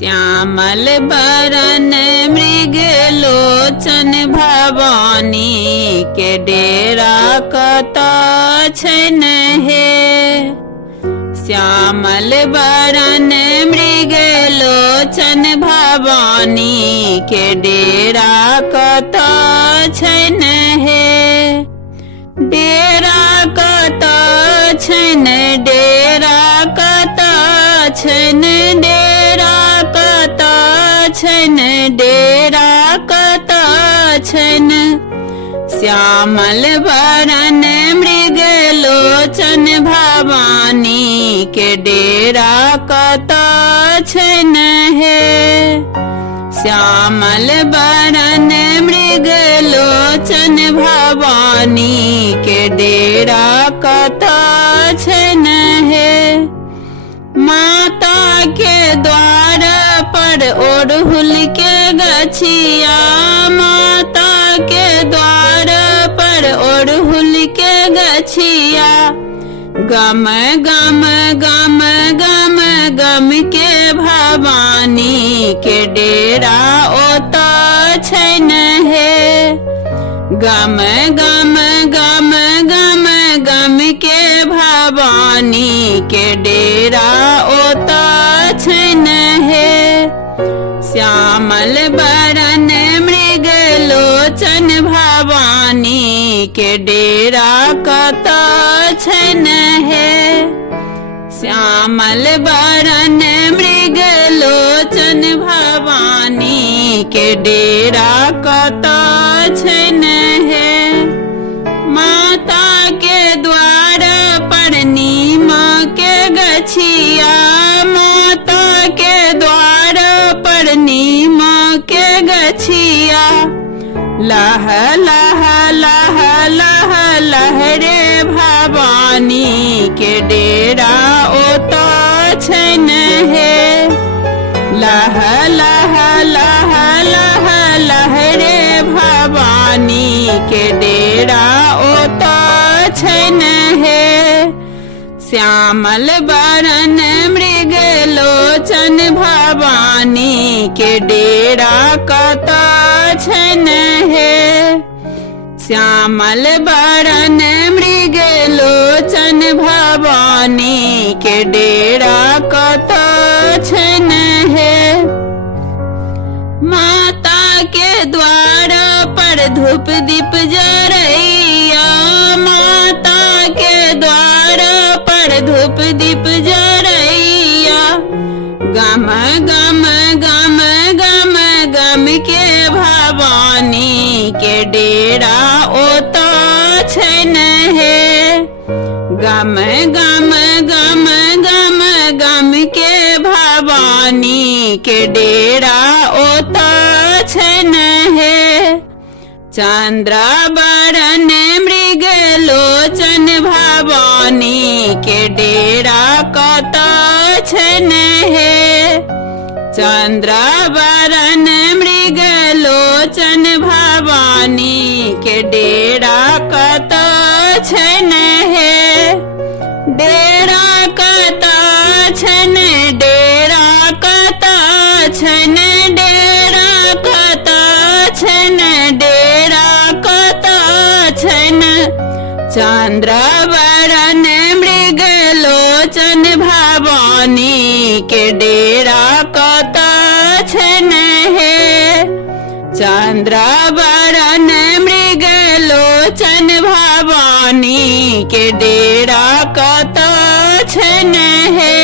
श्यामल बरन मृग लोचन भवानी के डेरा कतऽ छैन हे। श्यामल बरन मृग लोचन भवानी के डेरा कतऽ छैन हे। डेरा कतऽ छैन, डेरा कतऽ छैन, डेरा कतऽ छैन, डेरा कतऽ छैन। श्यामल बरन मृग लोचन भवानी के डेरा कतऽ छैन हे। श्यामल बरन मृग लोचन भवानी के डेरा कतऽ छैन हे। माता के द्वार पर ओढ़हुल के गछिया, माता के द्वार पर ओढ़हुल के गछिया। गम गम गम गम गम के भवानी के डेरा ओतऽ छैन हे। गम गम गम गम गम के भवानी के डेरा ओतऽ छैन हे। श्यामल बरन मृग लोचन भवानी के डेरा कतऽ छैन हे। श्यामल बरन मृग लोचन भवानी के डेरा कतऽ छैन हे। माता के द्वार पर नीम के गछिया, माता के द्वार पर नीम के गछिया। लह लह लह लह लहरे भवानी के डेरा ओतऽ छैन हे। लह लह लह लह लहरे भवानी के डेरा ओतऽ छैन हे। श्यामल बरन मृग लोचन भवानी के डेरा कतऽ छैन हे। श्यामल बरन मृग लोचन भवानी के डेरा कतऽ छैन हे। माता के द्वार पर धूप दीप जरैया, माता के द्वार पर धूप दीप जरैया। गम गम गम गम गम के भवानी के डेरा ओतऽ छैन हे। गम गम गम गम गम के भवानी के डेरा ओतऽ छैन हे। चंद्र बरन मृग लोचन भवानी के डेरा कतऽ छैन हे। चंद्र बरन मृग लोचन भवानी के डेरा कतऽ छैन हे। डेरा कतऽ छैन, डेरा कतऽ छैन, डेरा कतऽ छैन, डेरा कतऽ छैन। चंद्र बरन मृग लोचन भवानी के डेरा कतऽ छैन हे। चंद्र बरन मृग लोचन भवानी के डेरा कतऽ छैन हे।